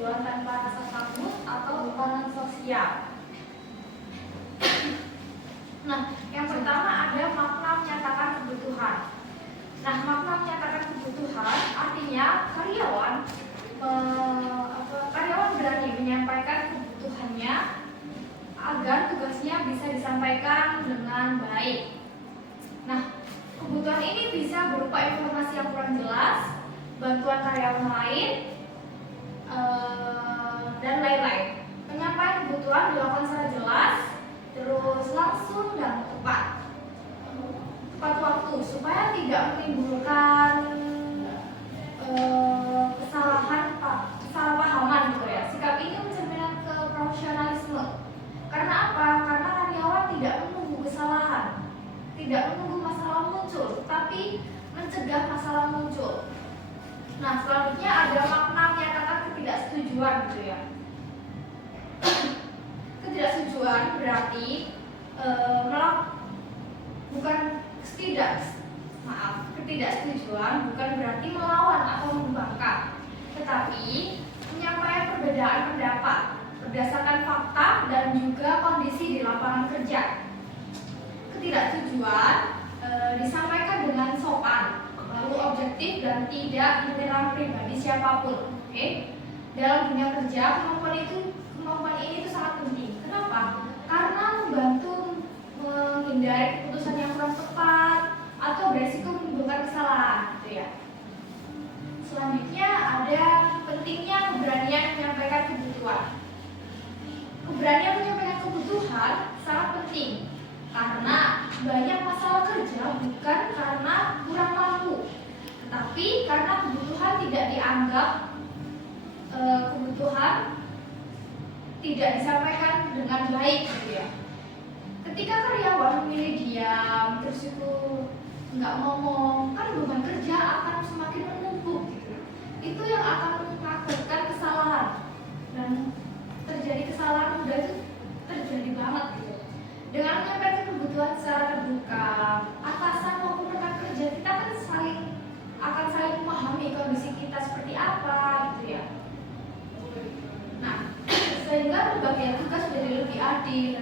tujuan tanpa rasa takut atau tekanan sosial. Nah, yang pertama ada makna menyatakan kebutuhan. Nah, makna menyatakan kebutuhan artinya karyawan berani menyampaikan kebutuhannya agar tugasnya bisa disampaikan dengan baik. Nah, kebutuhan ini bisa berupa informasi yang kurang jelas, bantuan karyawan lain, dan lain-lain. Penyampaian kebutuhan dilakukan secara jelas, terus langsung dan tepat waktu supaya tidak menimbulkan kesalahpahaman gitu ya. Sikap ini mencerminkan keprofesionalisme. Karena apa? Karena karyawan tidak menunggu kesalahan, tidak menunggu masalah muncul, tapi mencegah masalah muncul. Nah, selanjutnya ada makna menyatakan ketidaksetujuan gitu ya. Ketidaksetujuan berarti ketidaksetujuan bukan berarti melawan atau membangkang, tetapi menyampaikan perbedaan pendapat berdasarkan fakta dan juga kondisi di lapangan kerja. Ketidaksetujuan disampaikan dengan sopan, lalu objektif dan tidak menyerang pribadi siapapun. Oke? Dalam dunia kerja kemampuan ini itu sangat penting. Kenapa? Karena membantu menghindari keputusan yang kurang tepat atau beresiko menimbulkan kesalahan, gitu ya. Selanjutnya ada pentingnya keberanian menyampaikan kebutuhan. Keberanian menyampaikan kebutuhan sangat penting karena banyak masalah kerja bukan karena kurang mampu, tetapi karena kebutuhan tidak dianggap, kebutuhan tidak disampaikan dengan baik, gitu ya. Ketika karyawan memilih diam, terus itu nggak ngomong, kan beban kerja akan semakin menumpuk, gitu. Itu yang akan mengakibatkan kesalahan, dan terjadi kesalahan mudah itu terjadi banget, gitu. Dengan menyampaikan kebutuhan secara terbuka, atasan maupun rekan kerja kita kan akan saling memahami kondisi kita seperti apa, gitu ya. Nah, sehingga pembagian tugas menjadi lebih adil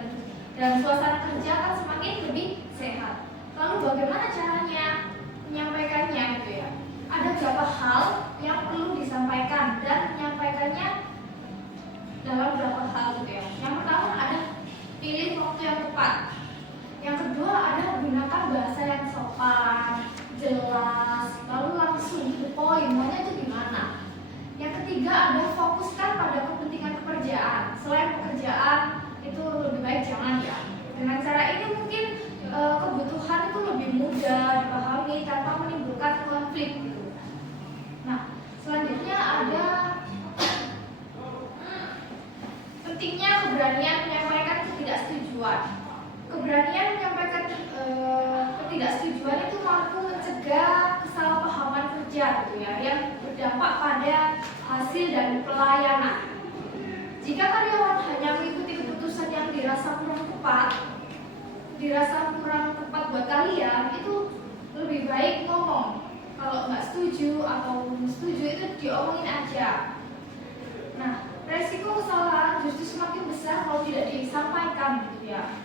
dan suasana kerja akan semakin lebih sehat. Lalu bagaimana caranya menyampaikannya, gitu ya? Ada beberapa hal yang perlu disampaikan dan menyampaikannya dalam beberapa hal, gitu ya. Yang pertama ada pilih waktu yang tepat. Yang kedua ada gunakan bahasa yang sopan, jelas, lalu langsung to the point, maunya itu gimana. Yang ketiga ada fokuskan pada kepentingan pekerjaan. Selain pekerjaan itu lebih baik jangan ya. Dengan cara ini mungkin kebutuhan itu lebih mudah dipahami tanpa menimbulkan konflik, gitu. Nah, selanjutnya ada pentingnya keberanian menyampaikan ketidaksetujuan. Keberanian menyampaikan ketidaksetujuan itu mampu mencegah kesalahpahaman kerja, gitu ya, yang berdampak pada hasil dan pelayanan. Jika karyawan hanya mengikuti keputusan yang dirasa kurang tepat buat kalian, itu lebih baik ngomong. Kalau nggak setuju atau setuju itu diomongin aja. Nah, resiko kesalahan justru semakin besar kalau tidak disampaikan, gitu ya.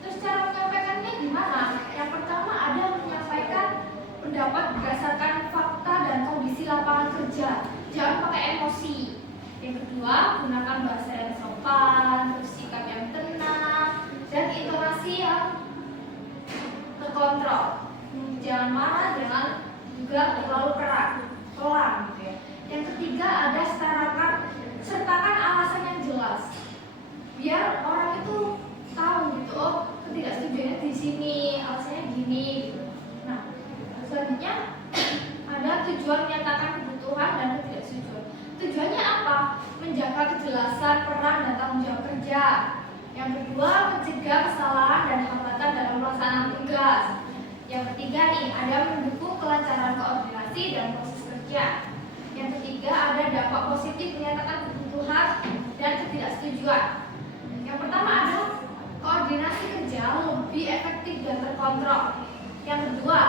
Terus cara menyampaikannya gimana? Yang pertama ada menyampaikan pendapat berdasarkan fakta dan kondisi lapangan kerja. Jangan pakai emosi. Yang kedua, gunakan bahasa yang sopan, terus sikap yang tenang, dan intonasi yang terkontrol. Jangan marah, jangan juga terlalu keras, pelan, gitu ya. Yang ketiga ada sertakan alasan yang jelas, biar orang itu tahu, gitu, oh ketidaksetujuannya di sini, alasannya gini, gitu. Nah, selanjutnya ada tujuan menyatakan kebutuhan dan ketidaksetujuan. Tujuannya apa? Menjaga kejelasan peran dan tanggung jawab kerja. Yang kedua, mencegah kesalahan dan hambatan dalam pelaksanaan tugas. Yang ketiga nih, ada mendukung kelancaran koordinasi dan proses kerja. Yang ketiga, ada dampak positif menyatakan kebutuhan dan ketidaksetujuan. Yang pertama ada koordinasi kerja lebih efektif dan terkontrol. Yang kedua,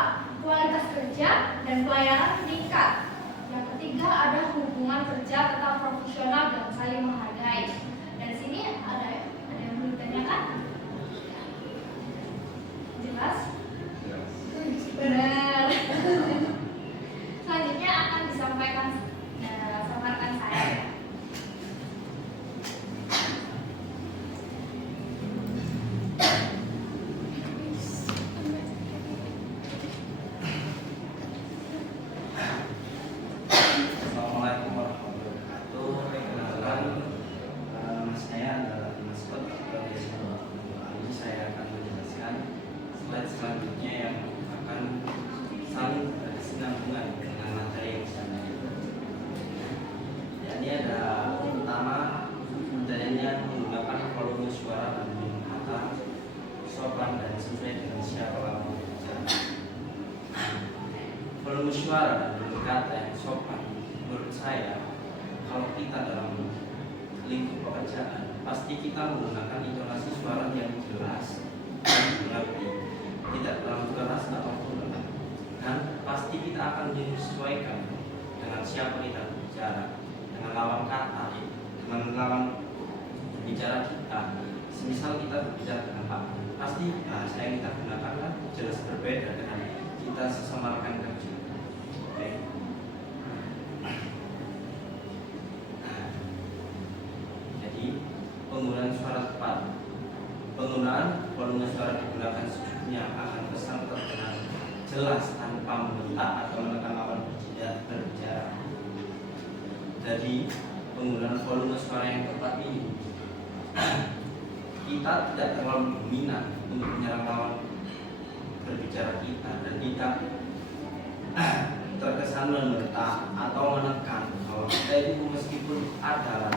kualitas kerja dan pelayanan meningkat. Yang ketiga ada hubungan kerja tetap profesional dan saling menghargai. Dan di sini ada yang belum ditanyakan? Jelas? Benar. Selanjutnya akan disampaikan sama rekan saya. Assalamualaikum warahmatullahi wabarakatuh. Perkenalkan, nama saya adalah Mas Kot. Ini saya akan menjelaskan slide selanjutnya yang akan saling berkesinambungan dengan materi yang sama. Jadi ada pertama materinya menggunakan volume suara dan kata sopan dan sesuai dengan siapa lawan bicara. Volume suara dan kata yang sopan, menurut saya, kalau kita dalam lingkup pekerjaan, pasti kita menggunakan intonasi suara yang jelas dan mengerti, tidak terlalu keras ataupun lemah. Dan pasti kita akan menyesuaikan dengan siapa kita berbicara, dengan lawan kata, dengan lawan bicara kita. Semisal kita berbicara dengan Pak, pasti bahasa yang kita gunakan kan jelas berbeda dengan kita sesama rekan kerja. Oke. Jadi penggunaan suara tepat, penggunaan volume suara digunakan secukupnya akan pesan terdengar jelas tanpa membentak atau menekan lawan berbicara. Jadi penggunaan volume suara yang tepat ini kita tidak terlalu dominan untuk menyerang lawan berbicara kita dan tidak terkesan membentak atau menekan. Kalau kita itu meskipun ada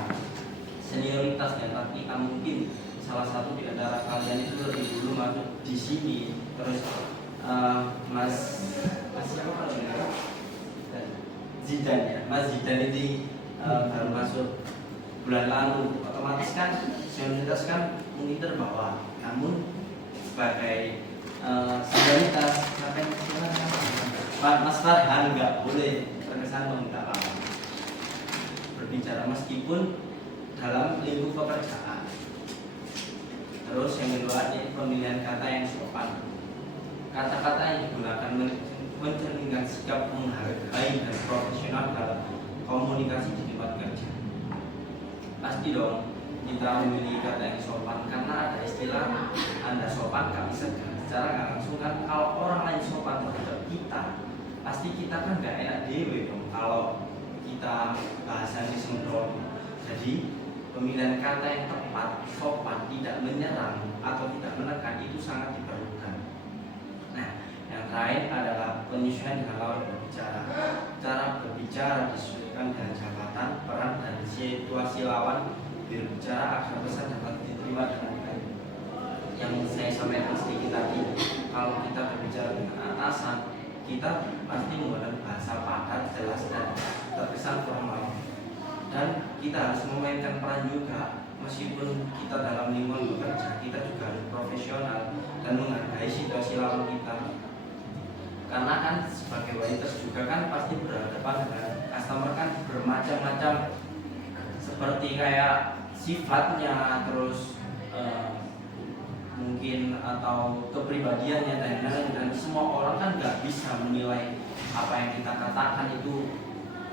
senioritas di antara kita, mungkin salah satu di antara kalian itu lebih dulu masuk di sini, terus Mas siapa kalau enggak? Zidan ya, Mas Zidan ini baru masuk bulan lalu, otomatis kan senioritas kan mungkin terbawa. Namun sebagai senioritas, Mas Farhan nggak boleh terkesan meminta lawan berbicara meskipun dalam lingkup pekerjaan. Terus yang kedua ini pemilihan kata yang sopan. Kata-kata yang digunakan mencerminkan sikap menghargai dan profesional dalam komunikasi di tempat kerja. Pasti dong kita memilih kata yang sopan karena ada istilah Anda sopan kami segan. Secara nggak langsung kan kalau orang lain sopan terhadap kita, pasti kita kan nggak enak dewe dong kalau kita bahasanya sembrono. Jadi pemilihan kata yang tepat, sopan, tidak menyerang atau tidak menekan itu sangat diperlukan. Nah, yang terakhir adalah penyesuaian dengan lawan berbicara. Cara berbicara disesuaikan dengan jabatan, peran, dan situasi lawan berbicara agar pesan dapat diterima dengan baik. Yang saya sampaikan sedikit tadi, kalau kita berbicara dengan atasan, kita pasti menggunakan bahasa padat, jelas, dan terkesan formal. Dan kita harus memainkan peran juga, meskipun kita dalam lingkungan bekerja, kita juga harus profesional dan menghargai situasi lawan kita. Karena kan sebagai waiters juga kan pasti berhadapan dengan customer kan bermacam-macam, seperti kayak sifatnya, terus mungkin atau kepribadiannya dan lain-lain. Dan semua orang kan nggak bisa menilai apa yang kita katakan itu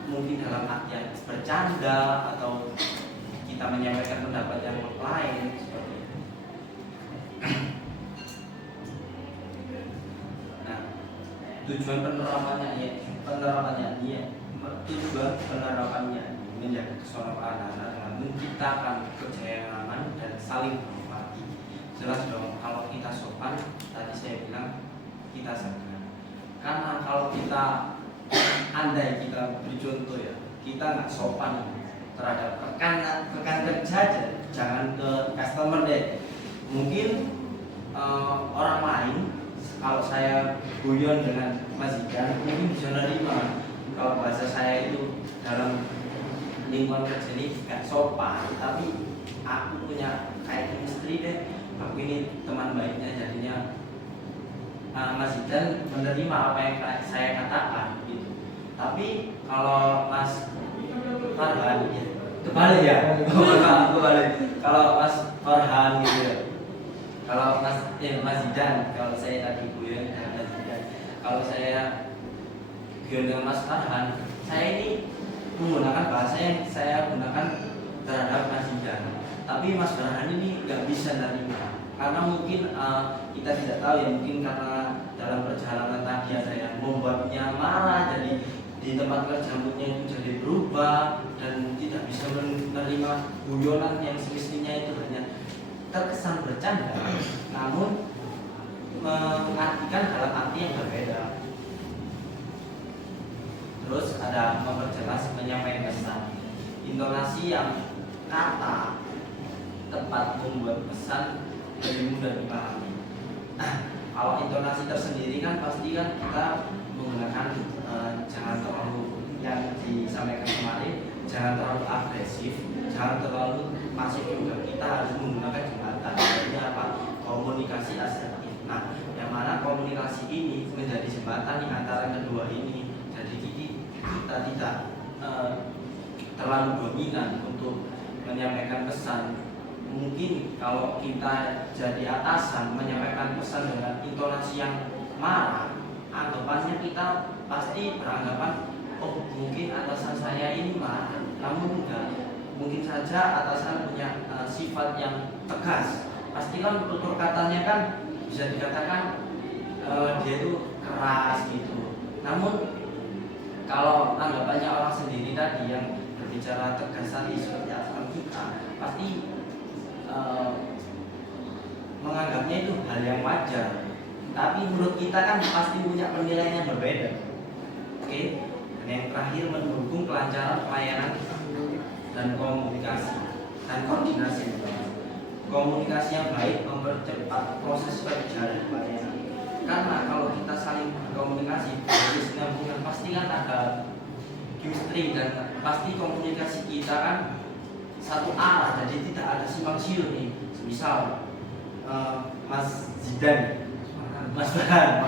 mungkin dalam artian bercanda atau kita menyampaikan pendapat yang lain seperti itu. Nah, tujuan penerapannya menjaga keselamatan dengan menciptakan kerja yang aman dan saling menghormati. Jelas dong kalau kita sopan, tadi saya bilang kita segan. Karena kalau kita andai kita beri contoh ya, kita nggak sopan terhadap rekan kerja aja, jangan ke customer deh. Mungkin orang lain, kalau saya guyon dengan Mas Zidan, mungkin bisa nerima kalau bahasa saya itu dalam lingkungan kerja ini nggak sopan, tapi aku punya kayak chemistry deh, aku ini teman baiknya, jadinya Mas Zidan menerima apa yang saya katakan gitu. Tapi kalau Mas Farhan ya, Kebalik ya? Kebalik. Kalau Mas Farhan gitu ya. Kalau Mas Zidan, kalau saya tadi guyon dengan Mas Zidan. Kalau saya guyon dengan Mas Farhan, saya ini menggunakan bahasa yang saya gunakan terhadap Mas Zidan. Tapi Mas Farhan ini nggak bisa nerima karena mungkin kita tidak tahu ya, mungkin karena dalam perjalanan tadi ada yang membuatnya marah, jadi di tempat kerja moodnya itu jadi berubah dan tidak bisa menerima guyonan yang semestinya itu hanya terkesan bercanda, namun mengartikan dalam arti yang berbeda. Terus ada memperjelas menyampaikan pesan, intonasi yang kata tepat membuat pesan lebih mudah dipahami. Kalau intonasi tersendiri kan pasti kan kita menggunakan jangan terlalu yang disampaikan kemarin, jangan terlalu agresif, jangan terlalu pasif juga. Kita harus menggunakan jembatan. Ini apa? Komunikasi asertif. Nah, yang mana komunikasi ini menjadi jembatan di antara kedua ini. Jadi kita tidak terlalu dominan untuk menyampaikan pesan. Mungkin kalau kita jadi atasan menyampaikan pesan dengan intonasi yang marah, anggapannya kita pasti beranggapan, oh mungkin atasan saya ini marah, namun enggak, mungkin saja atasan punya sifat yang tegas. Pastikan tutur katanya kan bisa dikatakan dia itu keras gitu. Namun kalau anggapannya orang sendiri tadi yang berbicara tegas tadi seperti atasan kita, pasti menganggapnya itu hal yang wajar, tapi menurut kita kan pasti punya penilaian yang berbeda. Oke. Dan yang terakhir, mendukung kelancaran pelayanan dan komunikasi dan koordinasi. Komunikasi yang baik mempercepat proses kerja dan pelayanan. Karena kalau kita saling berkomunikasi, berkesinambungan, pasti kan ada chemistry dan pasti komunikasi kita kan satu arah, jadi tidak ada simpang siur nih. Misal Mas Zidan, Mas Farhan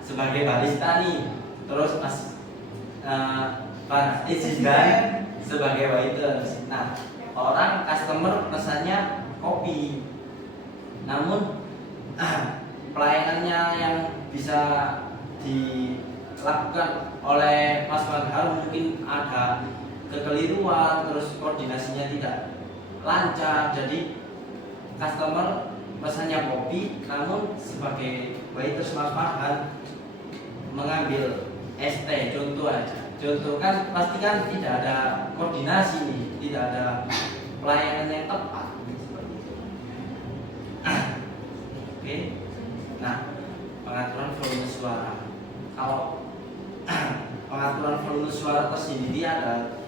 sebagai barista nih, terus Mas Zidan sebagai waiter. Nah, orang customer pesannya kopi, namun pelayanannya yang bisa dilakukan oleh Mas Farhan mungkin ada kekeliruan, terus koordinasinya tidak lancar, jadi customer pesannya kopi, namun sebagai waiter Mas Farhan mengambil es teh, contoh aja. Contoh kan pasti kan tidak ada koordinasi nih, tidak ada pelayanan yang tepat seperti itu. Oke. Nah, pengaturan volume suara. Kalau pengaturan volume suara tersendiri ada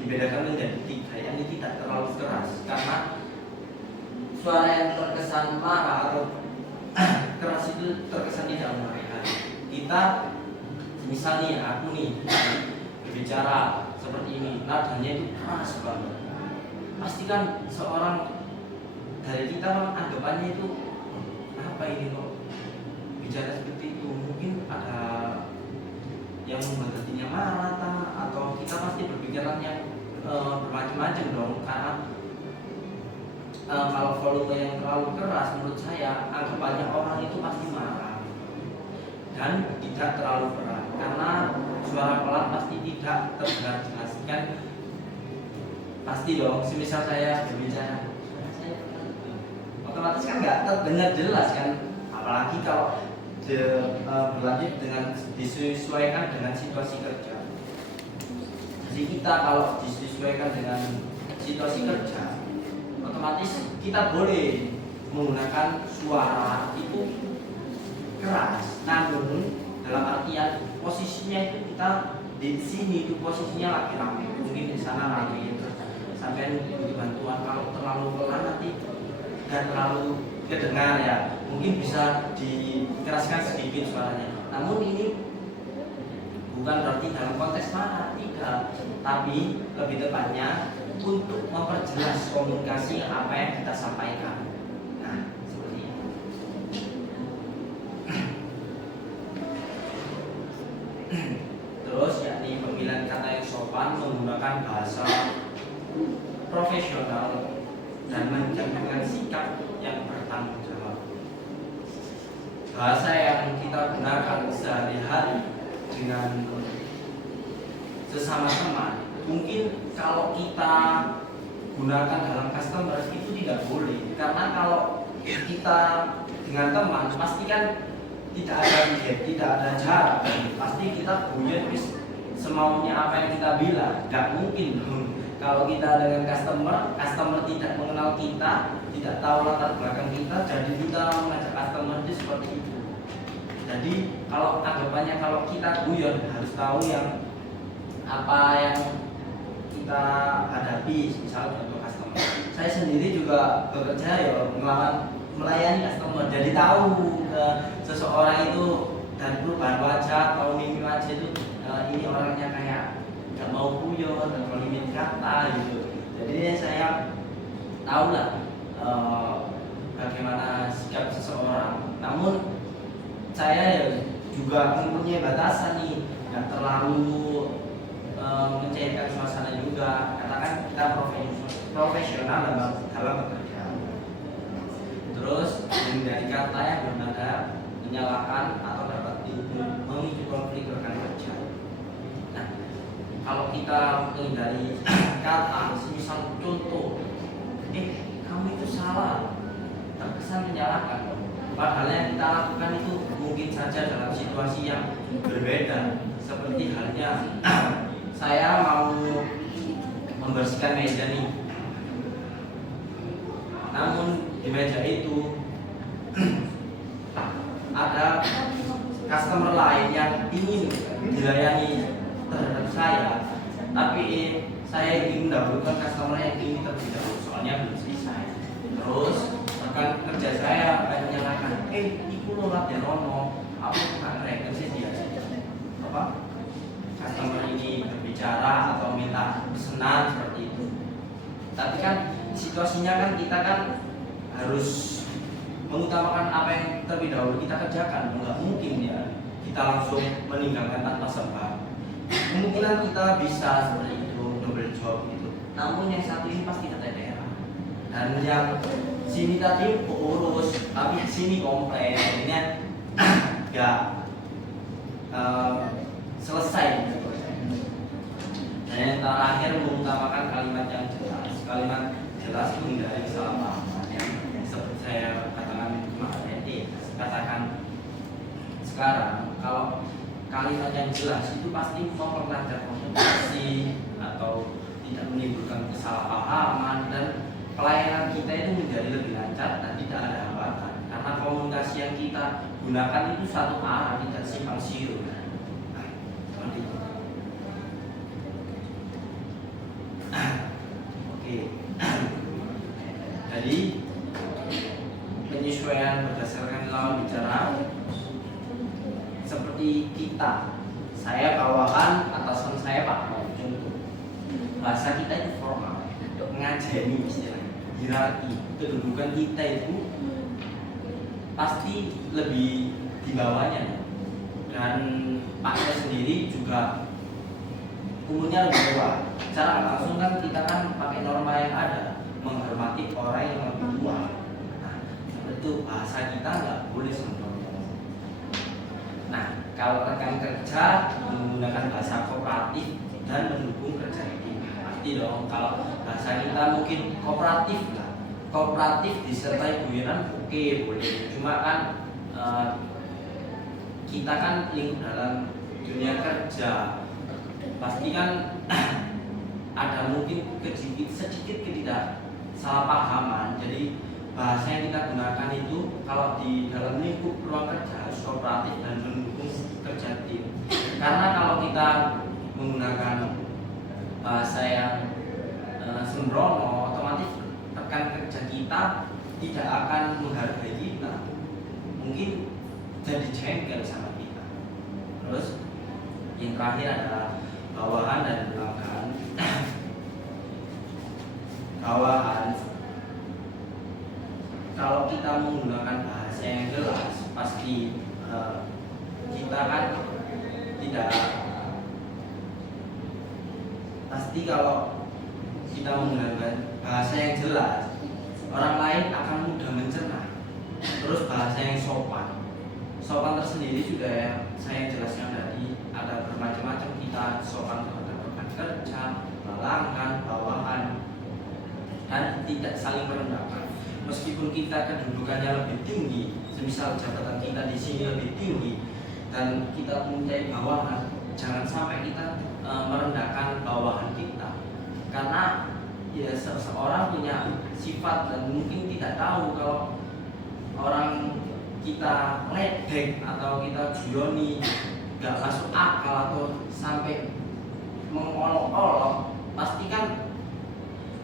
dibedakan menjadi 3, yang ini tidak terlalu keras karena suara yang terkesan marah atau keras itu terkesan tidak memarahi. Kita misalnya aku nih berbicara seperti ini, nadanya itu keras banget, pasti kan seorang dari kita anggapannya itu apa ini kok bicara seperti itu, mungkin ada yang membuat hatinya marah atau kita pasti berpikiran yang bermacam-macam dong, karena kalau volume yang terlalu keras menurut saya anggapannya orang itu pasti marah dan tidak terlalu berat, karena suara pelan pasti tidak terdengar jelas kan, pasti dong. Semisal saya berbicara, otomatis kan nggak terdengar jelas kan, apalagi kalau berlanjut dengan disesuaikan dengan situasi kerja. Jadi kita kalau disesuaikan dengan situasi kerja, otomatis kita boleh menggunakan suara itu keras, namun dalam artian posisinya itu kita di sini itu posisinya lagi rame, mungkin di sana lagi sampai butuh bantuan. Kalau terlalu pelan nanti nggak terlalu kedengar ya, mungkin bisa dikeraskan sedikit suaranya. Namun ini bukan berarti dalam konteks marah, tidak, tapi lebih tepatnya untuk memperjelas komunikasi apa yang kita sampaikan. Nah, seperti itu. Terus yakni pemilihan kata yang sopan menggunakan menggunakan bahasa profesional dan menjaga sikap yang bertanggung jawab. Bahasa yang kita gunakan sehari-hari dengan sesama teman, mungkin kalau kita gunakan dalam customer itu tidak boleh, karena kalau kita dengan teman pasti kan tidak ada gap, tidak ada jarak, pasti kita guyon semaunya apa yang kita bilang, nggak mungkin dong. Kalau kita dengan customer tidak mengenal kita, tidak tahu latar belakang kita, jadi kita mengajak customer itu seperti itu. Jadi kalau anggapannya kalau kita guyon harus tahu yang apa yang kita hadapi, misalnya untuk customer. Saya sendiri juga bekerja ya melayani customer, jadi tahu seseorang itu dari perubahan wajah atau mimik wajah itu ini orangnya kayak nggak mau guyon atau limit kata gitu. Jadi saya tahu lah bagaimana sikap seseorang. Namun saya juga mempunyai batasan nih, nggak terlalu mencairkan suasana juga, karena kan kita profesional dalam bekerja. Terus menghindari kata yang bernada menyalahkan atau dapat memicu konflik rekan kerja. Nah, kalau kita menghindari kata, misal contoh, kamu itu salah, terkesan menyalahkan. Padahal yang kita lakukan itu mungkin saja dalam situasi yang berbeda. Seperti halnya saya mau membersihkan meja nih, namun di meja itu ada customer lain yang ingin dilayani terhadap saya, tapi saya ingin mendahulukan customer yang ini terlebih dahulu, soalnya belum selesai. Terus rekan kerja saya menyalahkan, iku lo latihan rono, aku nggak ngereken sih dia apa customer ini berbicara atau minta pesanan seperti itu. Tapi kan situasinya kan kita kan harus mengutamakan apa yang terlebih dahulu kita kerjakan. Nggak mungkin ya kita langsung meninggalkan tanpa sebab. Kemungkinan kita bisa seperti itu, double job gitu. Namun yang satu ini pasti keteteran, dan yang sini tadi urus tapi sini komplain, jadinya nggak selesai gitu. Dan yang terakhir mengutamakan kalimat yang jelas. Kalimat jelas menghindari kesalahpahaman yang seperti saya katakan kemarin, katakan sekarang. Kalau kalimat yang jelas itu pasti memperlancar komunikasi atau tidak menimbulkan kesalahpahaman, dan pelayanan kita itu menjadi lebih lancar dan tidak ada hambatan, karena komunikasi yang kita gunakan itu satu arah, tidak simpang siur. Seperti itu. Oke. Jadi penyesuaian berdasarkan lawan bicara seperti kita, saya bawahan, atasan saya Pak Mau, contoh bahasa kita itu formal, ngajeni istilahnya, hierarki, kedudukan kita itu pasti lebih di bawahnya, dan Paknya sendiri juga umurnya lebih tua. Secara langsung kan kita kan pakai norma yang ada, menghormati orang yang lebih tua. Nah, itu bahasa kita nggak boleh sembrono. Nah, kalau rekan kerja menggunakan bahasa kooperatif dan mendukung kerja ini, pasti dong. Kalau bahasa kita mungkin kooperatif lah, kooperatif disertai guyonan, oke, boleh. Cuma kan kita kan lingkup dalam dunia kerja, pasti kan ada mungkin sedikit ketidaksalahpahaman. Jadi bahasa yang kita gunakan itu kalau di dalam lingkup ruang kerja harus kooperatif dan mendukung kerja tim. Karena kalau kita menggunakan bahasa yang sembrono, otomatis rekan kerja kita tidak akan menghargai kita, mungkin jadi jengkel sama kita. Terus yang terakhir adalah bawahan dan belakang. Bawahan, kalau kita menggunakan bahasa yang jelas, pasti kita kan tidak, pasti pasti kalau kita menggunakan bahasa yang jelas, orang lain akan mudah mencerna. Terus bahasa yang sopan, sopan tersendiri juga ya saya jelaskan tadi, ada bermacam-macam. Kita sopan terhadap rekan kerja, pelanggan, bawahan, dan tidak saling merendahkan. Meskipun kita kedudukannya lebih tinggi, semisal jabatan kita di sini lebih tinggi dan kita mempunyai bawahan, jangan sampai kita merendahkan bawahan kita, karena ya seseorang punya sifat dan mungkin tidak tahu kalau orang kita ledek atau kita juyoni gak masuk akal atau sampai mengolok-olok, pasti kan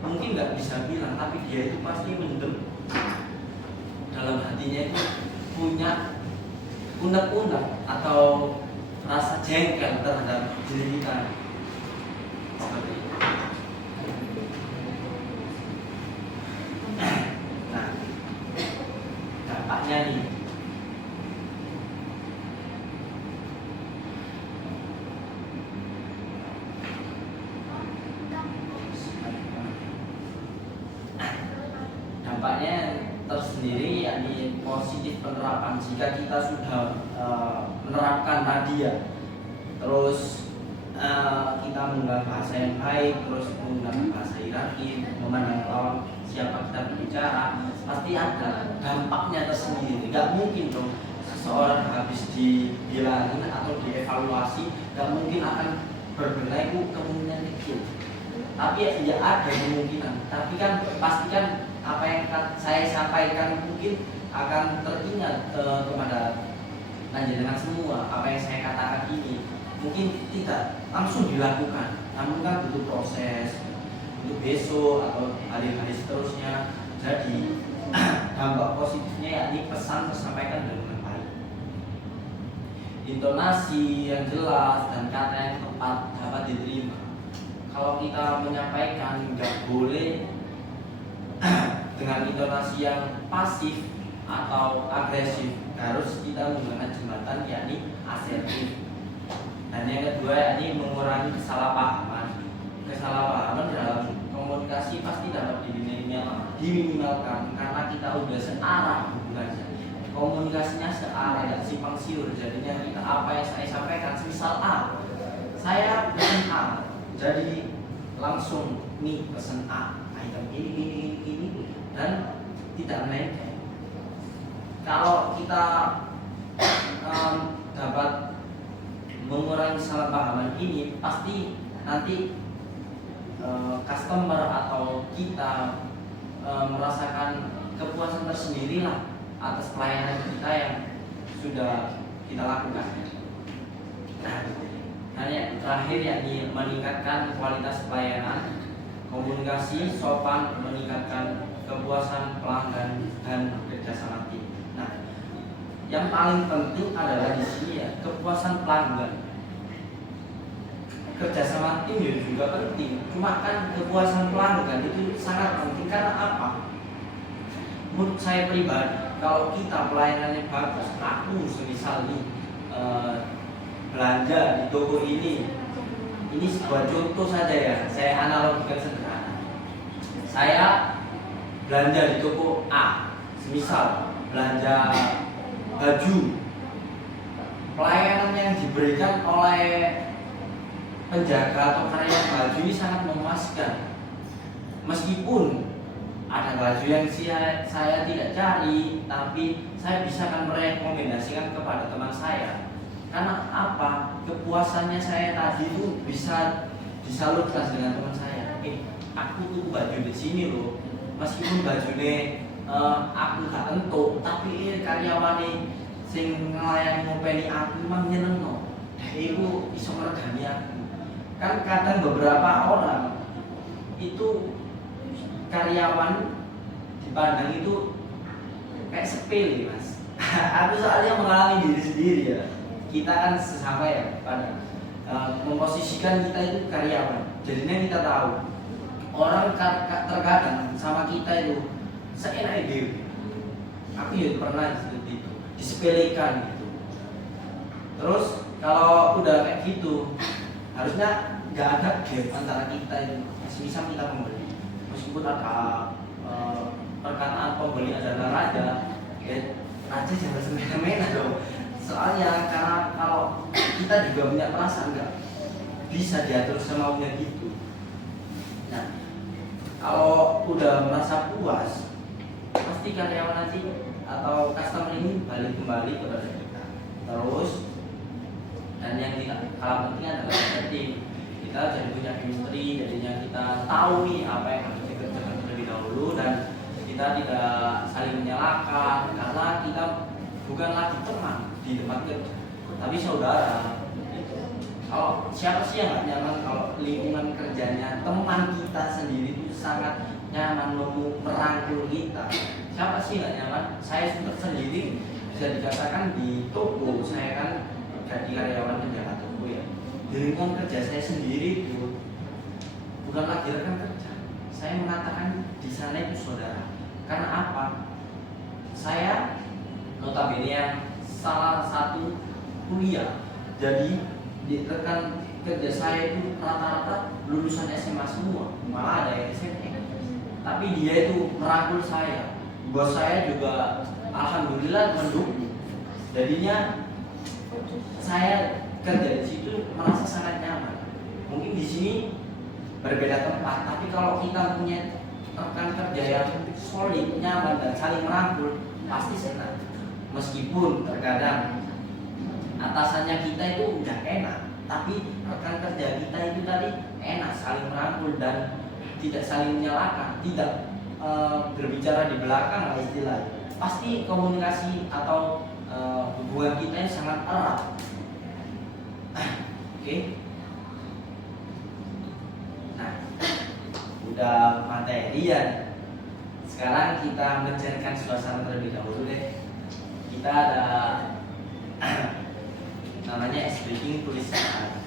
mungkin gak bisa bilang, tapi dia itu pasti mendem dalam hatinya itu punya unek-unek atau rasa jengkel terhadap diri kita seperti itu. Nah, dampaknya nih, dampaknya tersendiri yakni positif penerapan. Jika kita sudah menerapkan tadi ya, terus kita menggunakan bahasa yang baik, terus menggunakan bahasa hierarki, memandang lawan siapa kita berbicara, pasti ada dampaknya tersendiri. Gak mungkin dong seseorang habis dibilangin atau dievaluasi, gak mungkin akan berbenah, itu kemungkinan kecil. Tapi ya ada kemungkinan. Tapi kan pastikan apa yang saya sampaikan mungkin akan teringat kepada panjenengan semua. Apa yang saya katakan ini mungkin tidak langsung dilakukan, namun kan butuh proses untuk besok atau hari-hari seterusnya. Jadi dampak positifnya yakni pesan tersampaikan dengan baik, intonasi yang jelas dan kata yang tepat dapat diterima. Kalau kita menyampaikan nggak boleh dengan intonasi yang pasif atau agresif, harus kita menggunakan jembatan yakni asertif. Dan yang kedua yakni mengurangi kesalahpahaman. Kesalahpahaman dalam komunikasi pasti dapat diminimalkan karena kita udah searah hubungannya. Komunikasinya searah dan simpang siur. Jadinya kita apa yang saya sampaikan, misal A, saya pesen A, jadi langsung nih pesen A, item ini dan tidak melenceng. Kalau kita dapat mengurangi kesalahpahaman ini, pasti nanti customer atau kita merasakan kepuasan tersendiri lah atas pelayanan kita yang sudah kita lakukan. Nah, yang terakhir yakni meningkatkan kualitas pelayanan, komunikasi sopan, meningkatkan kepuasan pelanggan dan kerjasama tim. Nah, yang paling penting adalah di sini ya kepuasan pelanggan. Kerjasama tim juga penting, cuma kan kepuasan pelanggan itu sangat penting. Karena apa? Menurut saya pribadi, kalau kita pelayanannya bagus, aku semisal nih belanja di toko ini sebuah contoh saja ya, saya analogikan sederhana. Saya belanja di toko A, semisal belanja baju, pelayanan yang diberikan oleh penjaga atau karyawan baju ini sangat memuaskan. Meskipun ada baju yang saya tidak cari, tapi saya bisa akan merekomendasikan kepada teman saya. Karena apa? Kepuasannya saya tadi itu bisa disalurkan dengan teman saya. Aku tuh baju di sini loh. Meskipun bajunya aku gak entuk, tapi karyawane sing nglayani ngopeni aku memang nyenengno. Iku iso ngregani aku. Kan kadang beberapa orang itu karyawan dipandang itu kayak sepele, Mas. Aku soalnya mengalami diri sendiri ya. Kita kan sesama ya pada memposisikan kita itu karyawan. Jadinya kita tahu orang terkadang sama kita itu seenaknya dewi. Aku ya pernah seperti itu, disepelekan gitu. Terus kalau udah kayak gitu, harusnya nggak ada gap antara kita itu. Misal kita pembeli, meskipun ada perkataan pembeli adalah raja, ya raja jangan semena-mena dong. Soalnya karena kalau kita juga punya perasaan, nggak bisa diatur semaunya gitu. Nah, kalau udah merasa puas, pasti karyawan nanti atau customer ini balik kembali kepada kita. Terus, dan yang tidak kalah penting adalah tim. Kita jadi punya chemistry, jadinya kita tahu nih apa yang harus dikerjakan terlebih dahulu dan kita tidak saling menyalahkan karena kita bukan lagi teman di tempat kerja, tapi saudara. Kalau siapa sih yang nggak nyaman kalau lingkungan kerjanya teman kita sendiri itu sangat nyaman merangkul kita? Siapa sih nggak nyaman? Saya sendiri bisa dikatakan di toko saya kan jadi karyawan penjaga toko ya. Di lingkungan kerja saya sendiri itu bukan lagi rekan kerja. Saya mengatakan di sana itu saudara. Karena apa? Saya notabene yang salah satu kuliah. Jadi di rekan kerja saya itu rata-rata lulusan SMA semua, malah ada yang SMP. Tapi dia itu merangkul saya. Bos saya juga alhamdulillah mendukung. Jadinya saya kerja di situ merasa sangat nyaman. Mungkin di sini berbeda tempat, tapi kalau kita punya rekan kerja yang solid, nyaman dan saling merangkul, pasti senang. Meskipun terkadang atasannya kita itu nggak enak, tapi rekan kerja kita itu tadi enak, saling merangkul dan tidak saling menyalahkan, tidak berbicara di belakang lah istilahnya. Pasti komunikasi atau hubungan kita yang sangat erat. Oke. Nah, udah materi ya. Sekarang kita mencairkan suasana terlebih dahulu deh. Kita ada namanya speaking tulisan.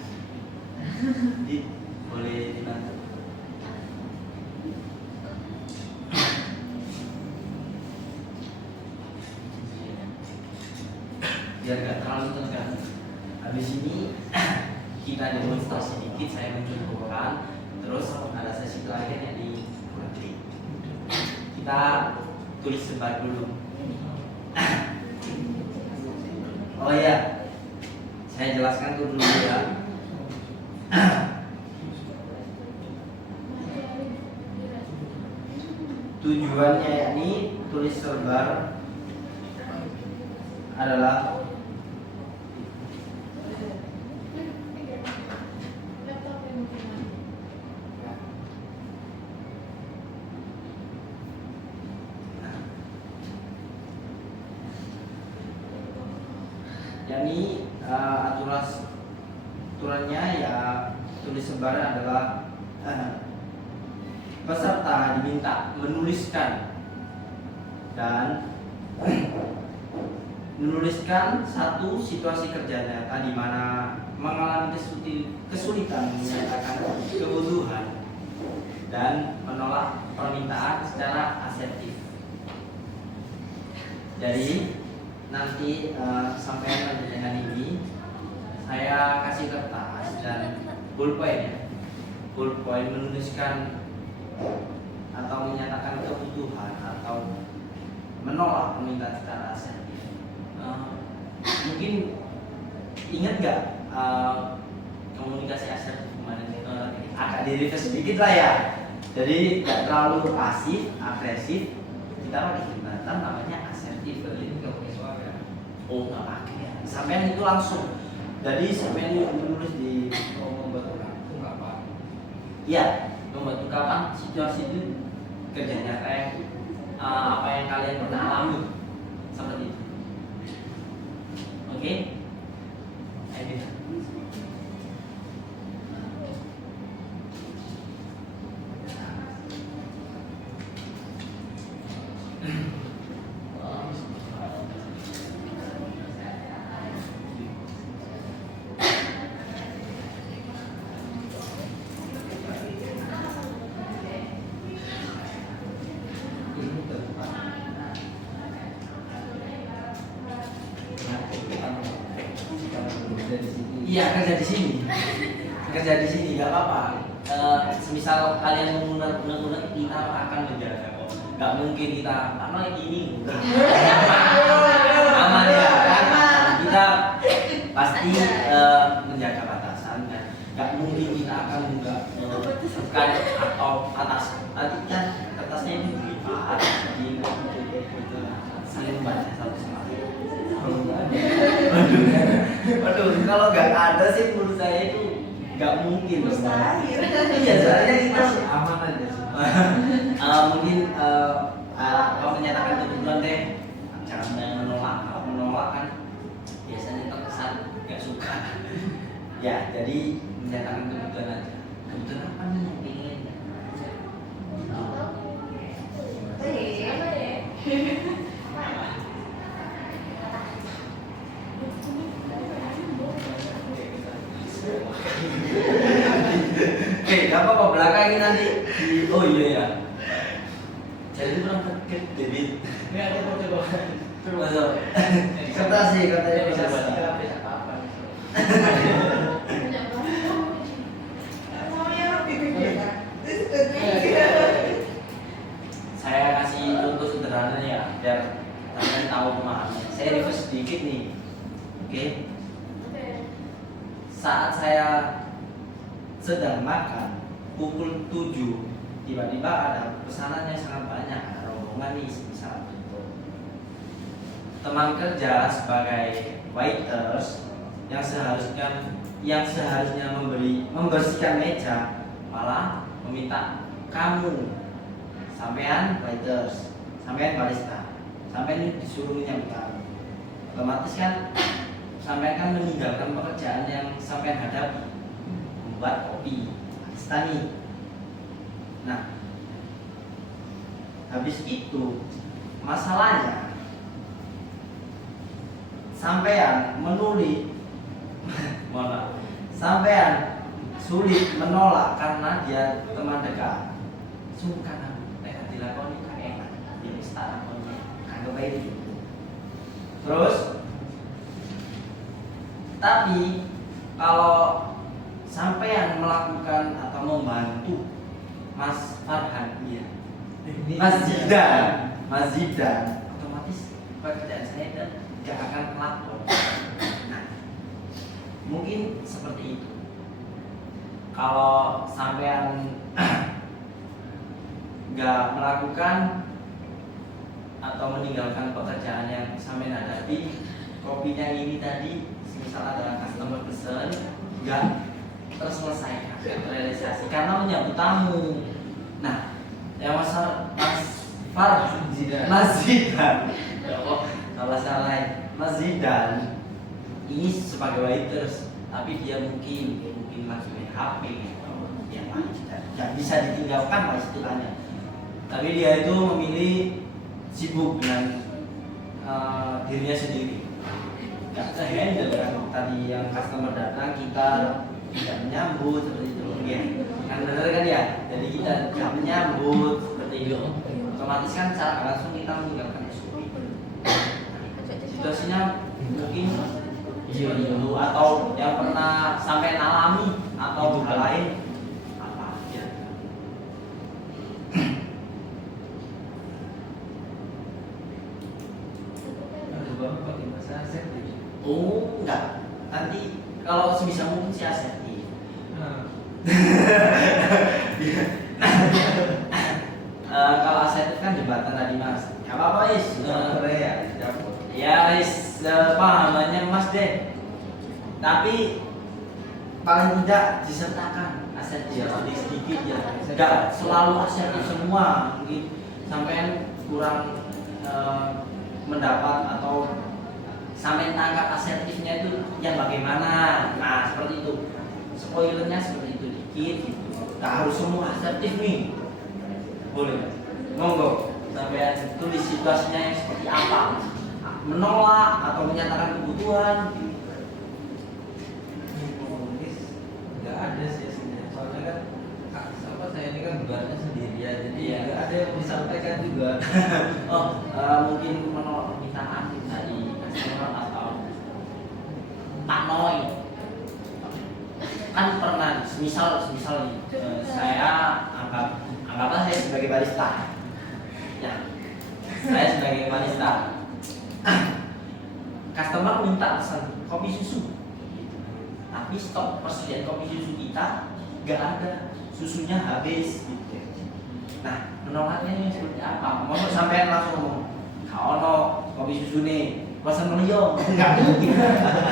Jadi boleh dibantu. Biar gak terlalu tegang. Habis ini kita demonstrasi sedikit, saya mencontohkan. Terus ada sesi terakhir yang di project. Kita tulis sebar dulu. Oh ya, saya jelaskan dulu ya. Tujuannya yakni tulis sebar adalah yakni aturannya ya tulis sebar adalah peserta diminta menuliskan dan menuliskan satu situasi kerjanya di mana mengalami kesulitan menyatakan kebutuhan dan menolak permintaan secara asertif. Jadi nanti sampai lanjut dengan ini saya kasih kertas dan pulpen ya. Pulpen menuliskan atau menyatakan kebutuhan atau menolak permintaan secara asertif. Mungkin ingat nggak komunikasi asertif kemarin agak di sedikit lah ya. Jadi nggak terlalu pasif, agresif. Kita pakai jembatan namanya asertif. Oh nggak pakai ya. Sampai itu langsung. Jadi sampai menulis di membuat ungkapan. Iya, membuat ungkapan situasi itu kerja nyata yang apa yang kalian pernah alami seperti itu. Oke? Ayo kita. Iya kerja di sini. kerja di sini nggak apa-apa. Semisal kalian mengunek-unek, kita akan menjaga kok. Nggak mungkin kita karena ini aman ya kan? Kita pasti menjaga batasan kan. Nggak mungkin kita akan juga tekan atau atas. Tadi kan kertasnya ini dilipat, jadi saling membaca satu sama lain. Waduh, kalau nggak ada sih menurut saya itu nggak mungkin. Mustahil. Iya, soalnya kita masih aman aja sih. mungkin kalau menyatakan kebetulan deh, jangan menolak. Kalau menolak kan biasanya terkesan nggak suka. Ya, jadi menyatakan kebetulan aja. Kebetulan apa nih yang pengen? Oke, gak apa-apa belakang ini nanti. Oh iya ya. Jadi kurang terkait David. Ini aku mau coba. Masuk. Kata sih katanya bisa buat sih. bisa apa? Saya kasih contoh sederhana ya, biar kalian tahu pemahamannya. Saya review sedikit nih. Oke. Saat saya sedang makan pukul 7, tiba-tiba ada pesanan yang sangat banyak, ada rombongan nih misal gitu. Teman kerja sebagai waiters yang seharusnya membersihkan meja malah meminta kamu, sampean waiters, sampean barista, sampean ini disuruh menyampaikan. Otomatis kan sampean kan meninggalkan pekerjaan yang sampean hadapi, membuat kopi stani. Nah, habis itu masalahnya sampean menulis sampean sulit menolak karena dia teman dekat. Sungkan nek dilakoni kan enak, dia wis tak lakoni anggap ae gitu. Terus tapi kalau sampean melakukan atau membantu Mas Farhan, iya, Mas Zidan, otomatis pekerjaan saya tidak akan melapor. Nah, mungkin seperti itu. Kalau sampean nggak melakukan atau meninggalkan pekerjaan yang sampean hadapi, kopinya ini tadi, misal ada customer pesen, nggak terselesaikan, terrealisasi karena menyambut tamu. Nah, yang Mas Zidan, salah Mas Zidan ini sebagai waiters, tapi dia mungkin lagi main HP gitu, yang lain tidak bisa ditinggalkan lah istilahnya. Tapi dia itu memilih sibuk dengan dirinya sendiri. Nggak bisa handle kan tadi yang customer datang kita tidak menyambut seperti itu, ya kan benar kan ya. Jadi kita tidak menyambut seperti itu, otomatis kan secara langsung kita meninggalkan SOP. Situasinya mungkin seperti itu, atau yang pernah sampai alami atau hal lain apa ya. Pakai bahasa asertif. Oh enggak, nanti kalau sebisa mungkin si asertif. Kalau asertif kan jembatan tadi mas. Gak apa-apa is. Ya is pahamannya mas deh. Tapi paling tidak disertakan asertif sedikit ya. Enggak selalu asertif semua. Mungkin sampai kurang mendapat atau sampai tangkap asertifnya itu yang bagaimana. Nah seperti itu, spoilernya seperti itu dikit gitu. Gak harus semua asertif nih, boleh monggo sampai tulis situasinya yang seperti apa, menolak atau menyatakan kebutuhan gitu. Nggak ada sih sebenarnya, soalnya kan apa saya ini kan buatnya sendirian, jadi Iya. nggak ada yang disampaikan juga. Mungkin menolak permintaan dari customer atau Pak Noi kan pernah semisal nih, saya anggaplah saya sebagai barista. Ya, saya sebagai barista. Customer minta pesan kopi susu, tapi stok persediaan kopi susu kita nggak ada, susunya habis. Gitu. Nah, menolaknya seperti apa? Mau sampai langsung ngomong, kalau no kopi susu nih, pesan beliau, nggak mungkin.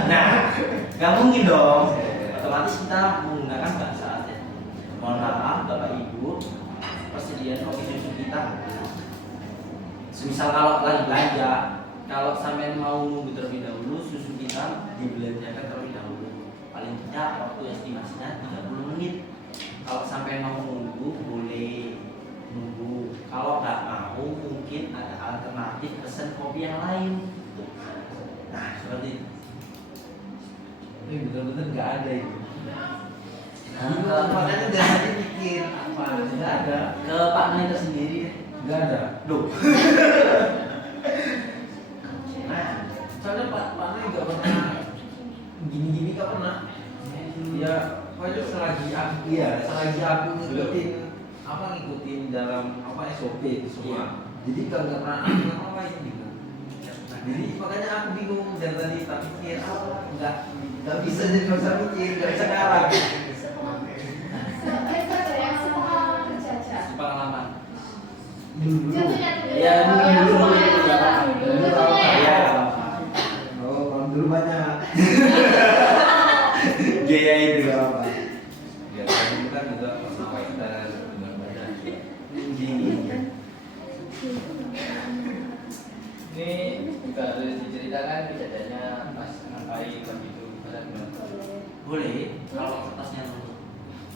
Nah, nggak mungkin dong. Otomatis kita menggunakan bahasa aja. Mohon maaf Bapak Ibu, persediaan kopi susu kita. Semisal kalau lagi belanja, kalau sampai mau nunggu terlebih dahulu, susu kita dibelanjakan terlebih dahulu. Paling tidak waktu estimasinya 30 menit. Kalau sampai mau nunggu, boleh nunggu. Kalau nggak mau, mungkin ada alternatif pesan kopi yang lain. Nah, seperti itu. Ini betul-betul nggak ada itu. Makanya jangan mikir apa nggak ada. Ke Pak Manajer sendiri deh. Nggak ada. Loh. Soalnya Pak Nai nggak pernah gini-gini, nggak pernah. Ya, pokoknya selagi aku ngikutin dalam SOP itu semua. Jadi kalau nggak pernah aku ngapain gitu. Jadi makanya aku bingung dan tadi tak pikir nggak bisa, jadi nggak bisa mikir, nggak bisa ngarang. Sepengalaman kerja aja. Pengalaman. Contohnya tuh Ya, dulu. Contohnya ya. Oh, orang dulu banyak. Gaya itu gak apa. Ya, kan kan juga ngapain dan dengan banyak. Ini jika boleh diceritakan kejadiannya pas ngapain begitu pada gimana? Boleh kalau kertasnya dulu.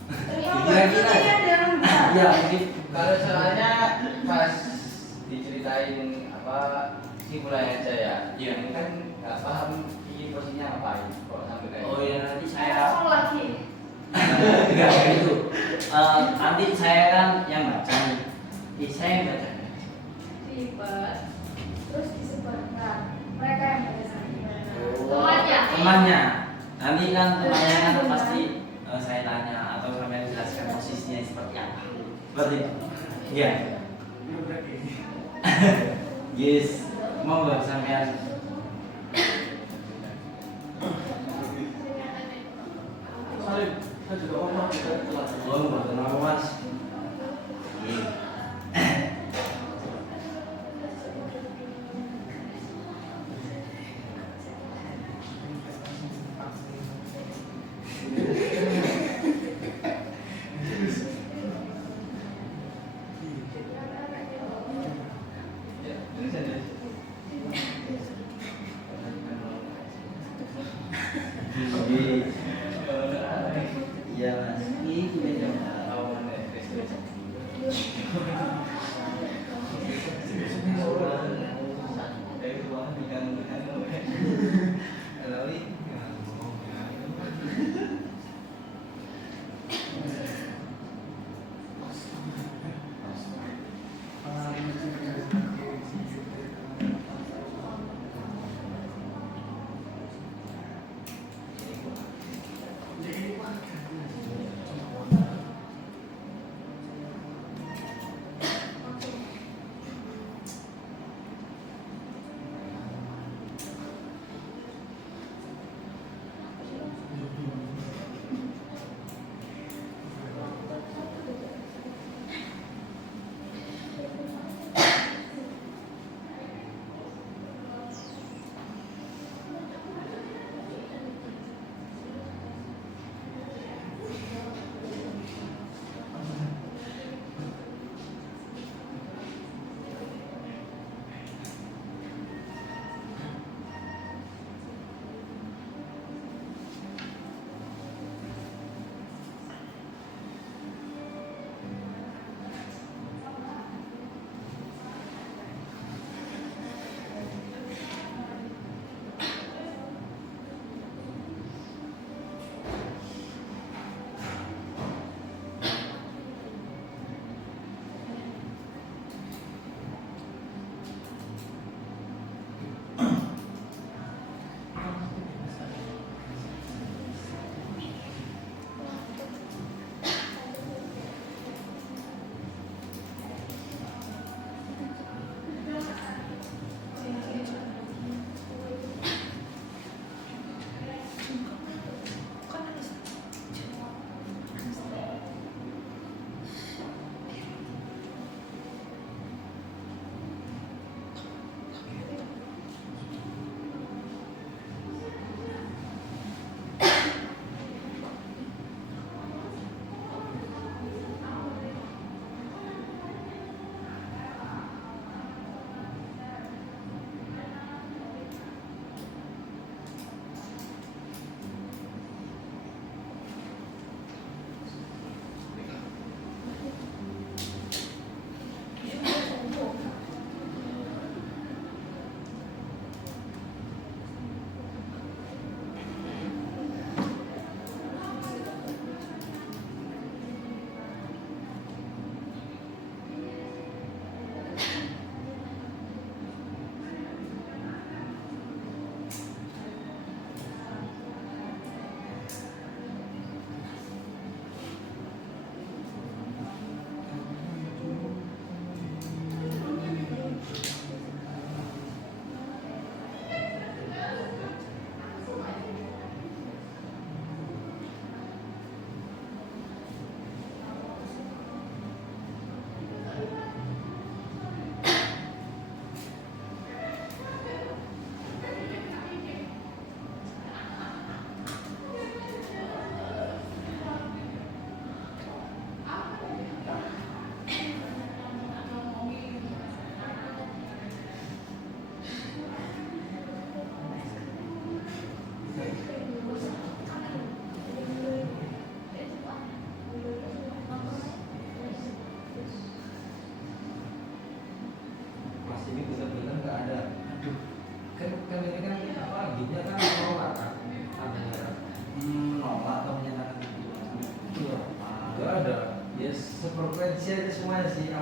Kira-kira Ya, mungkin Kalau soalnya pas diceritain apa si mulai aja ya, Iya. ini kan nggak paham ini posisinya ngapain kok sampai kayak oh gitu. ya nanti saya Ngomong lagi. enggak kayak gitu. Nanti saya kan yang baca nih. Saya yang baca. Ribet. Terus disebarkan. Mereka yang baca sendiri. Oh. Temannya. Temannya. Nanti kan temannya kan pasti saya tanya atau sampai jelaskan posisinya seperti apa. Seperti itu. Iya. Yes. Mau nggak sampean? Saya juga pernah Oh, nggak kenapa mas? Iya. Iya mas. Itu beda.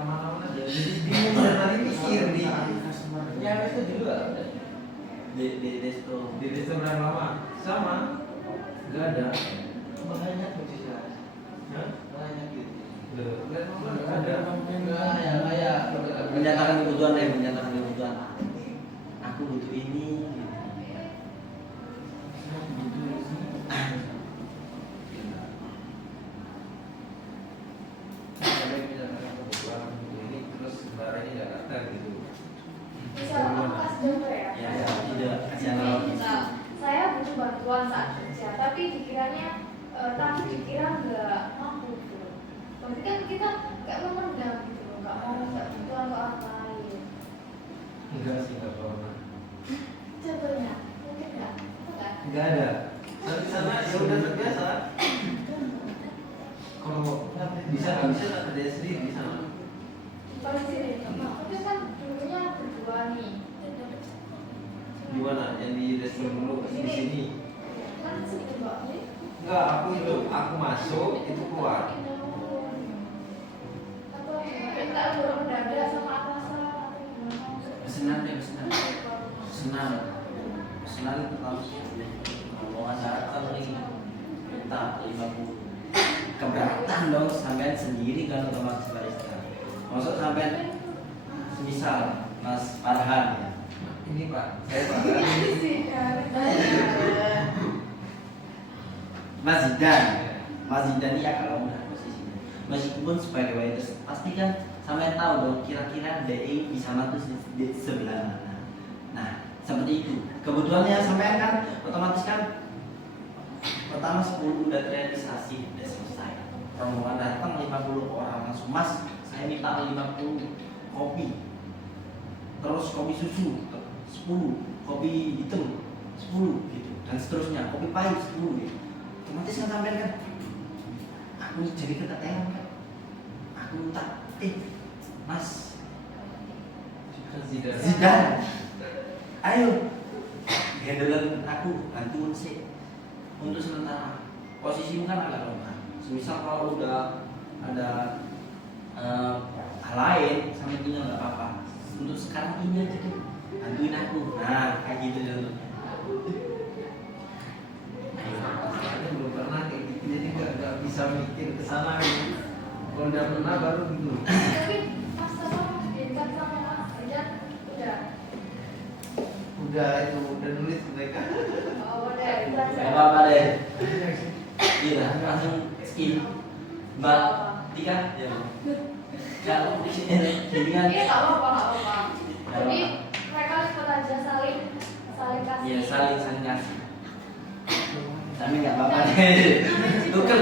aman-aman aja. Jadi bingung dan tadi mikir nih. Ya itu juga Di resto. di resto berapa lama? Sama, nggak ada. Banyak khususnya. Hah? Banyak gitu. Nggak ada. Kayak Menyatakan kebutuhan menyatakan kebutuhan. Aku butuh ini. Sampai menyatakan kebutuhan ini terus barangnya Jakarta gitu. Misal aku kasih contoh ya. Ya, tidak kasih analogi. Misal saya butuh bantuan saat kerja, tapi dikiranya tapi dikira nggak mampu gitu. Berarti kan kita nggak memendam gitu loh, nggak mau nggak bantuan ke orang lain. Enggak sih, enggak pernah. Contohnya mungkin nggak, enggak. Enggak ada. Di sana ya udah terbiasa. Kalau bisa nggak bisa nggak kerja sendiri di sana. Paling sini, tapi kan dulunya berdua nih. Di mana? Yang di restoran dulu di sini. Kan sini berdua nih. Enggak, aku masuk itu keluar. Atau kita belum mendadak sama atasan atau gimana? Pesanan itu harus kalau acara kan ini minta 50. Keberatan dong sampean sendiri kan otomatis barista. Maksud sampean misal Mas Farhan ya. Ini Pak, saya Pak. Mas Zidan ya kalau udah posisinya. Meskipun sebagai waiters pasti kan sampean tahu dong kira-kira DI bisa mantu di sebelah mana. Nah, seperti itu. Kebutuhannya sampean kan otomatis kan pertama 10 udah terrealisasi, udah selesai. Rombongan datang 50 orang langsung, Mas, saya minta 50 kopi. Terus kopi susu 10, kopi hitam 10 gitu dan seterusnya, kopi pahit 10 gitu. Otomatis kan sampean kan aku jadi keteteran kan. Aku minta, Mas Zidan, ayo handlean aku bantuin sih untuk sementara. Posisimu kan agak lemah. Semisal kalau udah ada hal lain sama punya nggak apa-apa. Untuk sekarang ini aja tuh bantuin aku. Nah kayak gitu contohnya. Saya belum pernah kayak gitu, jadi nggak bisa mikir ke sana. Kalau udah pernah baru gitu. Tapi pas sama dekat sama Mas Zidan Udah itu udah nulis mereka. oh udah Gak apa-apa deh. Iya langsung skip. Mbak Tika ya. Kalau di sini jadi kan. Iya nggak apa-apa. Jadi mereka ikut aja saling kasih. Iya saling kasih. Tapi nggak apa-apa deh. Tuker